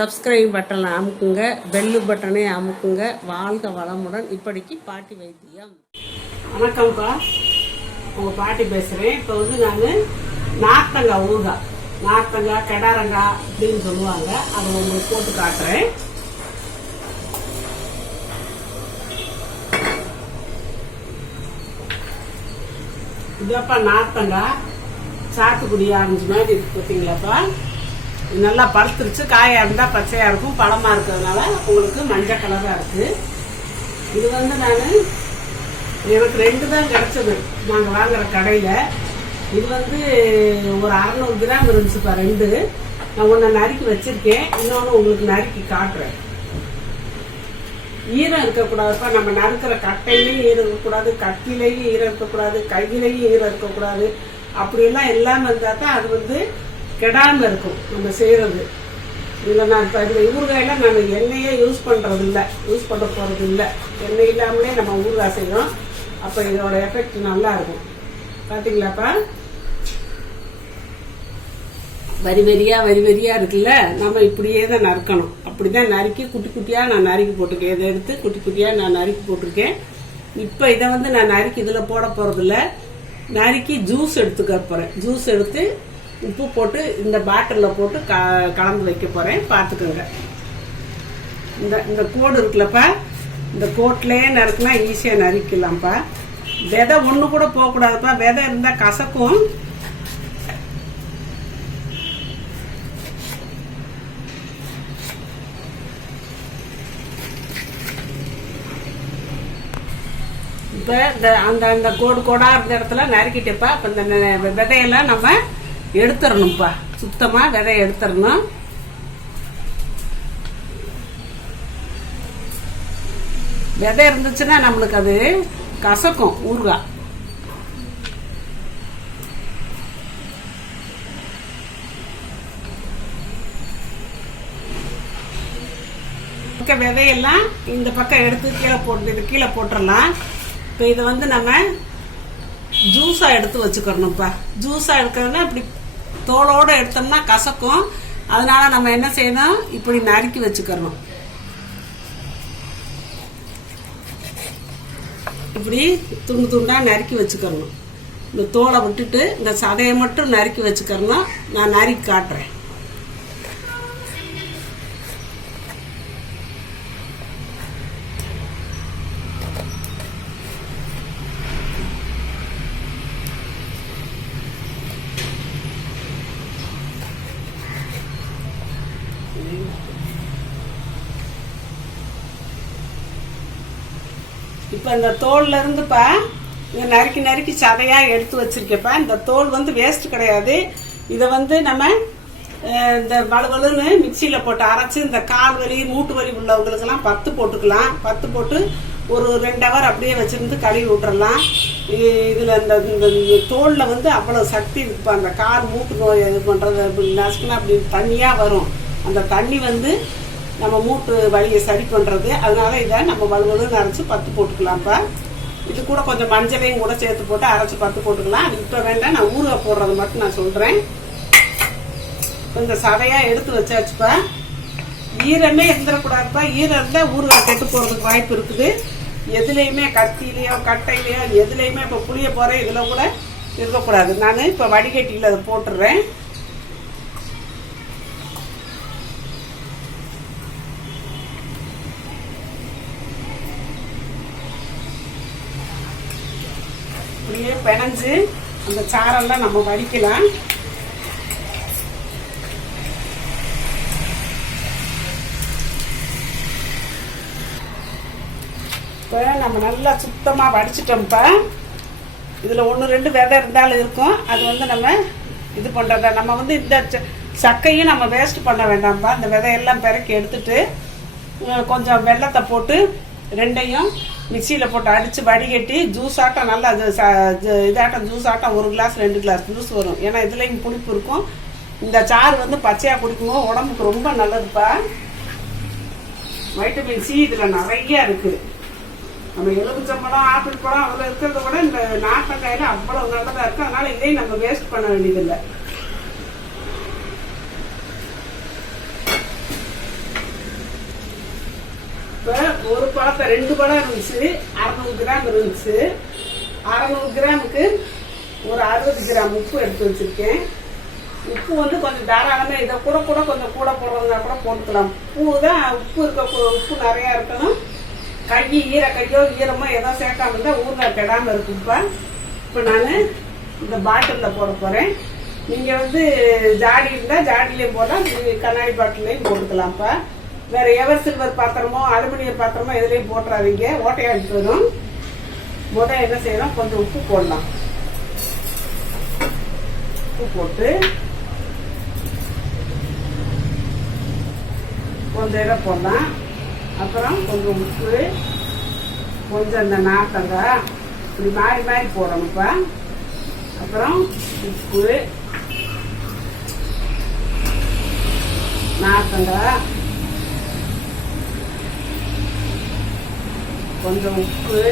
Subscribe பட்டனை அமுக்குங்க, bell பட்டனை அமுக்குங்க. வாழ்க வளமுடன். இப்படிக்கு பாட்டி வைத்தியம். வணக்கம்ப்பா, உங்கள் பாட்டி பேசுகிறேன். இப்போ நான் நார்த்தங்காய் ஊறுகாய், நார்த்தங்காய் கெடாரங்காய் அப்படின்னு சொல்லுவாங்க, அதை உங்களுக்கு போட்டு காட்டுறேன். இதாப்பா நார்த்தங்காய், சாத்துக்குடி ஆரஞ்சு மாதிரி இருக்கு பார்த்தீங்களாப்பா. இது நல்லா பழுத்துருச்சு. காயாக இருந்தால் பச்சையாக இருக்கும், பழமாக இருக்கிறதுனால உங்களுக்கு மஞ்சள் கலராக இருக்குது. இது நான் எனக்கு 2 தான் கிடச்சது நாங்கள் வாங்குகிற கடையில். இது ஒரு 600 கிராம் இருந்துச்சுப்பா 2. நான் ஒன்றை நறுக்கி வச்சுருக்கேன், இன்னொன்று உங்களுக்கு நறுக்கி காட்டுறேன். ஈரம் இருக்கக்கூடாதுப்பா. நம்ம நறுக்கிற கட்டையிலையும் ஈரம் இருக்கக்கூடாது, கத்திலையும் ஈரம் இருக்கக்கூடாது, கையிலையும் ஈரம் இருக்கக்கூடாது. அப்படியெல்லாம் எல்லாம் இருந்தால் தான் அது கெடாமல் இருக்கும் நம்ம செய்கிறது. இதில் நான் இப்போ இந்த ஊறுகாயெல்லாம் நான் எண்ணெயே யூஸ் பண்ணுறது இல்லை, யூஸ் பண்ண போகிறது இல்லை. எண்ணெய் இல்லாமலே நம்ம ஊறுகாய் செய்கிறோம். அப்போ இதோட எஃபெக்ட் நல்லா இருக்கும். பார்த்தீங்களாப்பா, வரி வரியாக இருக்குல்ல. நம்ம இப்படியே தான் நறுக்கணும். அப்படி தான் நறுக்கி குட்டி குட்டியாக நான் நறுக்கி போட்டிருக்கேன். இதை எடுத்து குட்டி குட்டியாக நான் நறுக்கி போட்டிருக்கேன். இப்போ இதை நான் நறுக்கி இதில் போட போகிறதில்ல, நறுக்கி ஜூஸ் எடுத்துக்க போகிறேன். ஜூஸ் எடுத்து உப்பு போட்டு இந்த பாட்டிலில் போட்டு கலந்து வைக்க போகிறேன். பார்த்துக்கோங்க. இந்த கோடு இருக்குல்லப்பா, இந்த கோட்லேயே நறுக்குனா ஈஸியாக நறுக்கலாம்ப்பா. விதை ஒன்று கூட போகக்கூடாதுப்பா. விதை இருந்தால் கசக்கும். இப்போ அந்த கோடாக இருந்த இடத்துல நறுக்கிட்டப்பா. இப்போ இந்த விதையெல்லாம் நம்ம எடுத்துடணும்ப்பா. சுத்தமாக விதையை எடுத்துடணும். விதை இருந்துச்சுன்னா நம்மளுக்கு அது கசக்கும் ஊறுகாய். விதையெல்லாம் இந்த பக்கம் எடுத்து கீழே போட்டுடலாம். இப்போ இதை நம்ம ஜூஸாக எடுத்து வச்சுக்கிறணும்ப்பா. ஜூஸாக எடுக்கிறதுனா இப்படி தோலோடு எடுத்தோம்னா கசக்கும். அதனால நம்ம என்ன செய்யணும், இப்படி நறுக்கி வச்சுக்கிறணும். இப்படி துண்டு துண்டாக நறுக்கி வச்சுக்கிறணும். இந்த தோலை விட்டுட்டு இந்த சதையை மட்டும் நறுக்கி வச்சுக்கிறணும். நான் நறுக்கி காட்டுறேன். இப்போ இந்த தோல்ல இருந்துப்பா இதை நறுக்கி சதையாக எடுத்து வச்சிருக்கப்பா. இந்த தோல் வேஸ்ட் கிடையாது. இதை நம்ம இந்த வலுவலுன்னு மிக்சியில் போட்டு அரைச்சி இந்த கால் வலி மூட்டு வலி உள்ளவங்களுக்கெல்லாம் 10 போட்டுக்கலாம். 10 போட்டு ஒரு 2 ஹவர் அப்படியே வச்சிருந்து கழுவி விட்டுறலாம். இதில் இந்த தோலில் அவ்வளோ சக்தி இருக்குப்பா. அந்த கால் மூட்டு நோய் இது பண்ணுறது நசுக்குன்னா அப்படி தண்ணியாக வரும். அந்த தண்ணி நம்ம மூட்டு வலியை சரி பண்ணுறது. அதனால இதை நம்ம வலுவலுன்னு அரைச்சி 10 போட்டுக்கலாம்ப்பா. இது கூட கொஞ்சம் மஞ்சளையும் கூட சேர்த்து போட்டு அரைச்சி 10 போட்டுக்கலாம். அது இப்போ வேண்டாம், நான் ஊறுகாய் போடுறது மட்டும் நான் சொல்கிறேன். கொஞ்சம் சதையாக எடுத்து வச்சாச்சுப்பா. ஈரமே இருந்துடக்கூடாதுப்பா. ஈரம் இருந்தால் ஊறுகாய் கெட்டு போகிறதுக்கு வாய்ப்பு இருக்குது. எதுலேயுமே கத்திலையோ கட்டையிலையோ எதுலேயுமே இப்போ புளிய போகிறேன் இதில் கூட இருக்கக்கூடாது. நான் இப்போ வடிகட்டியில் அதை போட்டுடுறேன். அப்படியே பிணைஞ்சு அந்த சாரெல்லாம் நம்ம வடிக்கலாம். இப்போ நம்ம நல்லா சுத்தமாக வடிச்சிட்டோம்ப்பா. இதில் 1-2 விதை இருந்தாலும் இருக்கும். அது நம்ம இது பண்ணுறத நம்ம இந்த சக்கையும் நம்ம வேஸ்ட் பண்ண வேண்டாம்ப்பா. இந்த விதையெல்லாம் பிறக்கி எடுத்துட்டு கொஞ்சம் வெல்லத்தை போட்டு 2ஐயும் மிக்சியில் போட்டு அடித்து வடிகட்டி ஜூஸ் ஆட்டம் நல்லா இதாட்டம் ஜூஸ் ஆட்டம் 1 கிளாஸ் 2 கிளாஸ் ஜூஸ் வரும். ஏன்னா இதுலேயும் புளிப்பு இருக்கும். இந்த சாறு பச்சையாக குடிக்கும்போது உடம்புக்கு ரொம்ப நல்லதுப்பா. வைட்டமின் சி இதில் நிறையா இருக்குது. நம்ம எலுமிச்சம்பழம் ஆப்பிள் பழம் அதில் இருக்கிறத விட இந்த நார்த்தங்காயில் அவ்வளோ நல்லதாக இருக்குது. அதனால் இதையும் நம்ம வேஸ்ட் பண்ண வேண்டியதில்லை. இப்போ ஒரு பழத்தை 2 பழம் இருந்துச்சு, 600 கிராம் இருந்துச்சு. 600 கிராமுக்கு ஒரு 60 கிராம் உப்பு எடுத்து வச்சிருக்கேன். உப்பு வந்து கொஞ்சம் தாராளமாக இதை கூட கொஞ்சம் கூட போடுறதுனா கூட போட்டுக்கலாம். உப்பு தான் உப்பு உப்பு நிறையா இருக்கணும். கையோ ஈரமோ ஏதோ சேர்க்காம இருந்தால் ஊறுகாய் கெடாமல் இருக்குப்பா. இப்போ நான் இந்த பாட்டிலில் போட போகிறேன். நீங்கள் வந்து ஜாடி இருந்தால் ஜாடிலையும் போடலாம், கண்ணாடி பாட்டிலையும் போட்டுக்கலாம்ப்பா. வேறு எவர் சில்வர் பாத்திரமோ அலுமினியம் பாத்திரமோ எதுலேயும் போட்டுறாதீங்க, ஓட்டையாக எடுத்துடும். முதல் என்ன செய்யணும், கொஞ்சம் உப்பு போடலாம். உப்பு போட்டு கொஞ்சம் இடம் போடலாம். அப்புறம் கொஞ்சம் உப்பு, கொஞ்சம் இந்த நார்த்தங்காய் இப்படி மாறி போடணும்ப்பா. அப்புறம் உப்பு, நார்த்தங்காய், கொஞ்சம் உப்பு,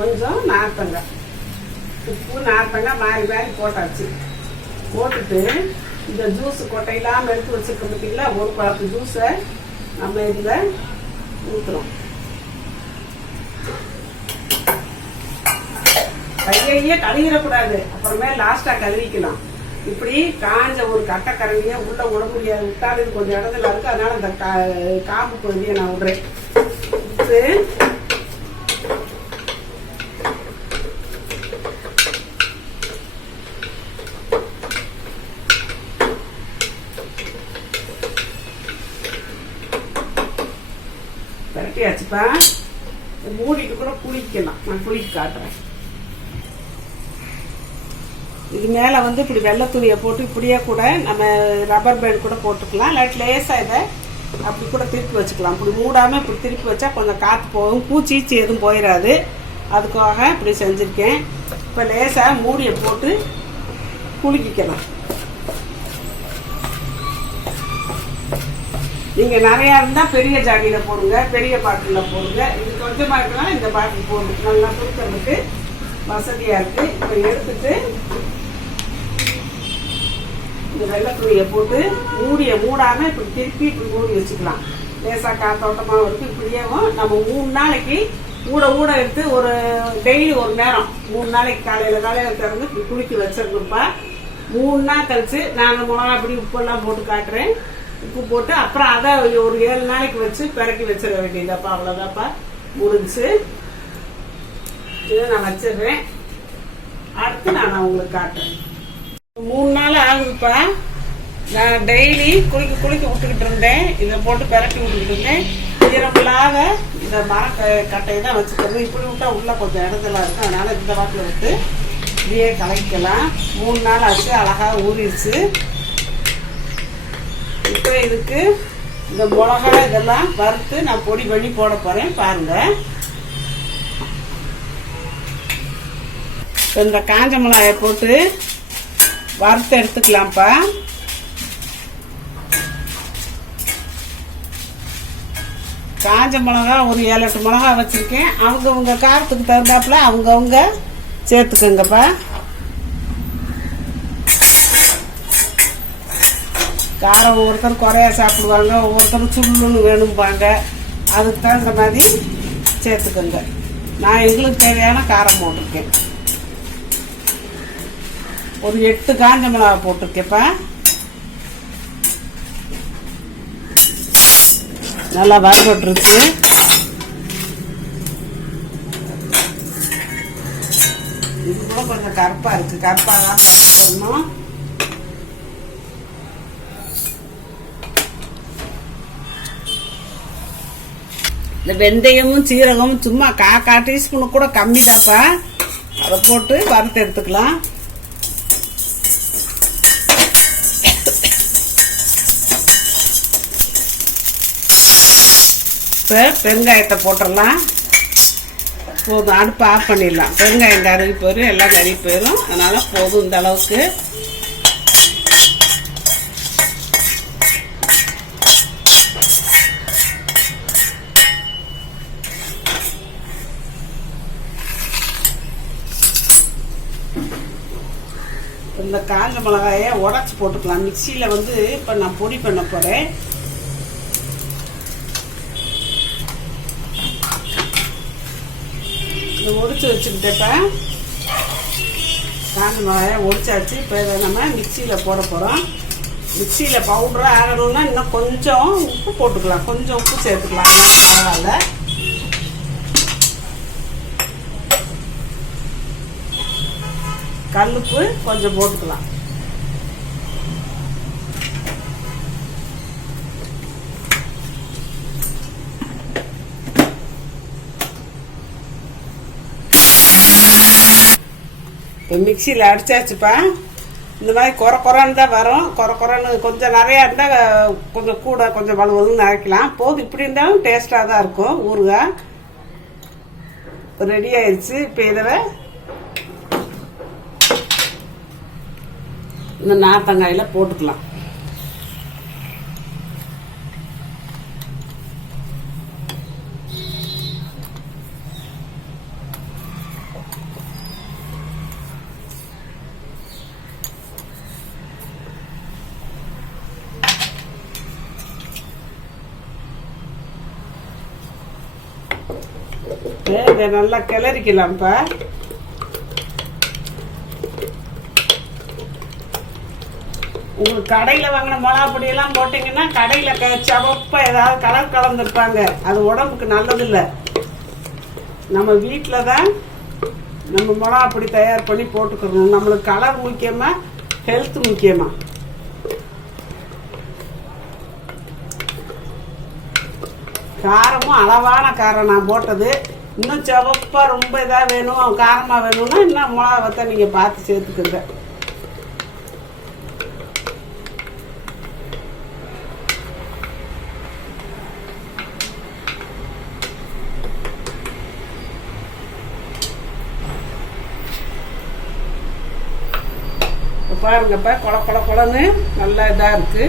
கொஞ்சம் நார்த்தங்காய். உப்பு நார்த்தங்காய் மாறி போட்டாச்சு. போட்டுட்டு இந்த ஜூஸ் கொட்டையில்லாமல் எடுத்து வச்சுருக்க பார்த்தீங்களா, ஒரு பழத்து ஜூஸை நம்ம இதில் ஊற்றுறோம். கையையே கழுவிடக்கூடாது, அப்புறமே லாஸ்ட்டாக கழுவிக்கலாம். இப்படி காஞ்ச ஒரு கட்டைக்கரண்டியை உள்ள விட முடியாது, விட்டாலும் இது கொஞ்சம் இடத்துல இருக்குது, அதனால அந்த காம்பு பகுதியை நான் விடுறேன். விட்டு பரட்டியாச்சுப்பா. மூடிட்டு கூட குளிக்கலாம், நான் குளிக்க காட்டுறேன். இது மேலே வந்து இப்படி வெள்ளை துணியை போட்டு இப்படியே கூட நம்ம ரப்பர் பேண்ட் கூட போட்டுக்கலாம். இல்லாட்டி லேசாக இதை அப்படி கூட திருப்பி வச்சுக்கலாம். இப்படி மூடாமல் இப்படி திருப்பி வச்சா கொஞ்சம் காற்று போகும், பூச்சீச்சி எதுவும் போயிடாது. அதுக்காக இப்படி செஞ்சுருக்கேன். இப்போ லேசாக மூடியை போட்டு குளிக்கலாம். நீங்கள் நிறையா இருந்தால் பெரிய ஜாடியில் போடுங்க, பெரிய பாட்டிலில் போடுங்க. இது கொஞ்சமாக இருக்கலாம், இந்த பாட்டில் போடுங்க, நல்லா கொடுக்கறதுக்கு வசதியாக இருக்குது. இப்போ எடுத்துட்டு இந்த வெள்ளை துணியை போட்டு மூடியை மூடாமல் இப்படி திருப்பி இப்படி மூடி வச்சுக்கலாம். லேசாக காத்தோட்டமாக இருக்குது. இப்படியேவும் நம்ம 3 நாளைக்கு ஊட எடுத்து ஒரு டெய்லி ஒரு நேரம் 3 நாளைக்கு காலையில் திறந்து இப்படி குளிக்க வச்சிடணும்ப்பா. 3 நாள் கழிச்சு நான் மிளகா அப்படி உப்பெல்லாம் போட்டு காட்டுறேன். உப்பு போட்டு அப்புறம் அதை ஒரு 7 நாளைக்கு வச்சு பிறக்கி வச்சிட வேண்டியதாப்பா. அவ்வளோதாப்பா, முடிஞ்சு. இதை நான் வச்சிடுறேன். அடுத்து நான் உங்களுக்கு காட்டுறேன். 3 நாள் ஆகுதுப்பா. நான் டெய்லி குளிக்க விட்டுக்கிட்டு இருந்தேன். இதை போட்டு பிறக்கி விட்டுக்கிட்டு இருந்தேன். ஈரமில்லாத இந்த கட்டையை தான் வச்சுக்கிறது. இப்படி விட்டா உள்ள கொஞ்சம் இடத்துல இருக்கும், அதனால இந்த வாட்டில் விட்டு இப்படியே கலக்கலாம். 3 நாள் ஆச்சு, அழகாக ஊறிடுச்சு. இப்போ இதுக்கு இந்த மிளகா இதெல்லாம் வறுத்து நான் பொடி பண்ணி போட போகிறேன், பாருங்க. இந்த காஞ்ச மிளகாயை போட்டு வறுத்து எடுத்துக்கலாம்ப்பா. காஞ்ச மிளகா ஒரு 7-8 மிளகா வச்சுருக்கேன். அவங்கவுங்க காரத்துக்கு தகுந்தாப்புல அவங்கவுங்க சேர்த்துக்கோங்கப்பா. காரம் ஒவ்வொருத்தரும் குறையா சாப்பிடுவாங்க, ஒவ்வொருத்தரும் சுள்ளுன்னு வேணும்பாங்க. அதுக்கு தகுந்த மாதிரி சேர்த்துக்கோங்க. நான் எங்களுக்கு தேவையான காரம் போட்டிருக்கேன். ஒரு 8 காஞ்ச மிளகா போட்டிருக்கேன்ப்பா. நல்லா வறுபட்டுருச்சு. இது கூட கொஞ்சம் கருப்பாக இருக்குது, கருப்பாக தான் போடணும். இந்த வெந்தயமும் சீரகமும் சும்மா 1/4 டீஸ்பூனு கூட கம்மி தான்ப்பா. அதை போட்டு வறுத்து எடுத்துக்கலாம். இப்போ பெருங்காயத்தை போட்டுடலாம். போதும், அடுப்பை ஆஃப் பண்ணிடலாம். பெருங்காயம் கருகி போயிடும், எல்லாம் கருகி போயிடும். அதனால் போதும் இந்த அளவுக்கு. இந்த காஞ்ச மிளகாயை உடச்சி போட்டுக்கலாம். மிக்சியில் வந்து இப்போ நான் பொடி பண்ண போகிறேன். இதை ஒடிச்சு வச்சுக்கிட்டேன். காஞ்ச மிளகாயை ஒடிச்சாச்சு. இப்போ இதை நம்ம மிக்சியில் போட போகிறோம். மிக்சியில் பவுடராக ஆகணும்னா இன்னும் கொஞ்சம் உப்பு போட்டுக்கலாம். கொஞ்சம் உப்பு சேர்த்துக்கலாம், பரவாயில்ல. கல்லுப்பு கொஞ்சம் போட்டுக்கலாம். இப்போ மிக்சியில் அடிச்சாச்சுப்பா. இந்த மாதிரி குறைன்னு தான் வரும். குறைன்னு கொஞ்சம் நிறையா இருந்தால் கொஞ்சம் கூட கொஞ்சம் வலுவலுன்னு அரைக்கலாம். போதும், இப்படி இருந்தாலும் டேஸ்டாக தான் இருக்கும். ஊறுகாய் ரெடி ஆயிடுச்சு. இப்போ இதில் இந்த நார்த்தங்காயில் போட்டுக்கலாம். இதை நல்லா கிளறிக்கலாம்ப்பா. உங்களுக்கு கடையில் வாங்கின மிளகா பொடியெல்லாம் போட்டிங்கன்னா கடையில் சவப்பாக ஏதாவது கலர் கலந்துருப்பாங்க. அது உடம்புக்கு நல்லதில்லை. நம்ம வீட்டில் தான் நம்ம மிளகா பொடி தயார் பண்ணி போட்டுக்கணும். நம்மளுக்கு கலர் முக்கியமா, ஹெல்த் முக்கியமா? காரமும் அளவான காரம் நான் போட்டது. இன்னும் சிவப்பாக ரொம்ப இதாக வேணும், காரமாக வேணும்னா இன்னும் மிளகாவை நீங்கள் பார்த்து சேர்த்துக்குங்க. பாருங்கப்பா, கொலன்னு நல்லா இதாக இருக்குது.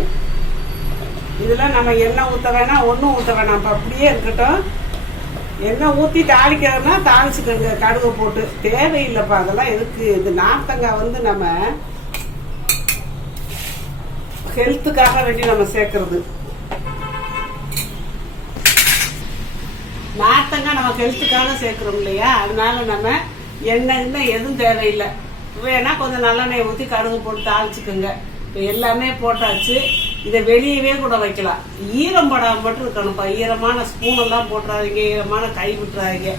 இதில் நம்ம எண்ணெய் ஊற்ற வேணாம், ஒன்றும் ஊற்ற வேணாம்ப்பா, அப்படியே இருக்கட்டும். எண்ணெய் ஊற்றி தாளிக்கிறதுனா தாளிச்சுக்கோங்க, கடுகு போட்டு. தேவையில்லைப்பா அதெல்லாம் எதுக்கு. இது நார்த்தங்காய் வந்து நம்ம ஹெல்த்துக்காக வேண்டி நம்ம சேர்க்கறது. நார்த்தங்காய் நம்ம ஹெல்த்துக்காக சேர்க்குறோம் இல்லையா, அதனால நம்ம எண்ணெய் எதுவும் தேவையில்லை. வேணா கொஞ்சம் நல்லெண்ணெய் ஊற்றி கடுகு போட்டு தாளிச்சுக்கோங்க. இப்போ எல்லாமே போட்டாச்சு. இதை வெளியவே கூட வைக்கலாம். ஈரம் படாமல் மட்டும் இருக்கணும்ப்பா. ஈரமான ஸ்பூனெல்லாம் போட்டுறாதீங்க, ஈரமான கை விட்டுறாதீங்க.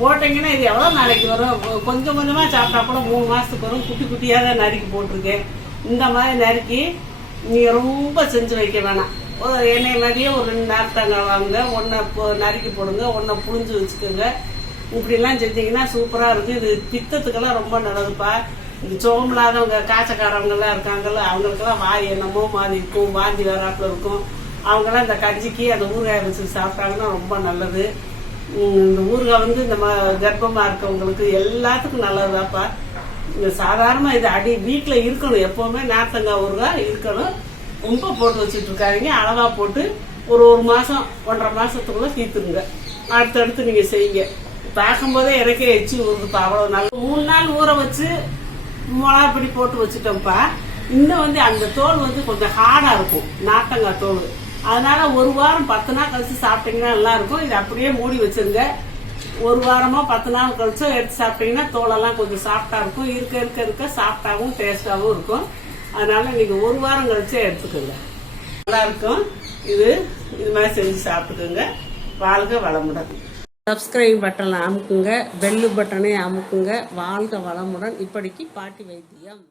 போட்டிங்கன்னா இது எவ்வளோ நாளைக்கு வரும்? கொஞ்சம் கொஞ்சமாக சாப்பிட்டா கூட 3 மாதத்துக்கு வரும். குட்டி குட்டியாக தான் நறுக்கி போட்டிருக்கேன். இந்த மாதிரி நறுக்கி நீங்கள் ரொம்ப செஞ்சு வைக்க வேணாம். எண்ணெய் மாதிரியே ஒரு 2 நார்த்தங்காய் வாங்குங்க, ஒன்றை நறுக்கி போடுங்க, ஒன்றை புழிஞ்சு வச்சுக்கோங்க. இப்படிலாம் செஞ்சிங்கன்னா சூப்பராக இருக்கும். இது பித்தத்துக்கெல்லாம் ரொம்ப நல்லதுப்பா. இது சோம்பலாதவங்க, காய்ச்சக்காரவங்கெல்லாம் இருக்காங்கல்ல, அவங்களுக்கெல்லாம் வாய் என்னமோ மாதிரி இருக்கும், வாந்தி வராப்புல இருக்கும். அவங்கெல்லாம் இந்த கஞ்சிக்கு அந்த ஊறுகாய் வச்சு சாப்பிட்டாங்கன்னா ரொம்ப நல்லது. இந்த ஊறுகாய் வந்து இந்த கர்ப்பமாக இருக்கவங்களுக்கு எல்லாத்துக்கும் நல்லதுதான்ப்பா. இந்த சாதாரணமாக இது வீட்டில் இருக்கணும். எப்போவுமே நார்த்தங்காய் ஊறுகாய் இருக்கணும். ரொம்ப போட்டு வச்சுட்டு இருக்காதிங்க. அளவாக போட்டு ஒரு மாதம் 1.5 மாதத்துக்குள்ளே தீர்த்துருங்க. அடுத்தடுத்து நீங்கள் செய்யுங்க. பார்க்கும்போதே எனக்கே எச்சி ஊறுதுப்பா. அவ்வளோ நல்லா 3 நாள் ஊற வச்சு மிளகா பொடி போட்டு வச்சுட்டோம்ப்பா. இன்னும் வந்து அந்த தோல் வந்து கொஞ்சம் ஹார்டாக இருக்கும், நார்த்தங்காய் தோல். அதனால 1 வாரம் 10 நாள் கழிச்சு சாப்பிட்டீங்கன்னா நல்லா இருக்கும். இது அப்படியே மூடி வச்சிருங்க. 1 வாரமோ 10 நாள் கழிச்சோ எடுத்து சாப்பிட்டீங்கன்னா தோலெல்லாம் கொஞ்சம் சாஃப்டா இருக்கும். இருக்க சாஃப்டாகவும் டேஸ்டாகவும் இருக்கும். அதனால நீங்க 1 வாரம் கழிச்சே எடுத்துக்கோங்க, நல்லா இருக்கும். இது மாதிரி செஞ்சு சாப்பிட்டுக்கோங்க. வாழ்க வளமுடன். சப்ஸ்கிரைப் பட்டனை அமுக்குங்க, பெல்லு பட்டனை அமுக்குங்க. வாழ்க வளமுடன். இப்படிக்கு பாட்டி வைத்தியம்.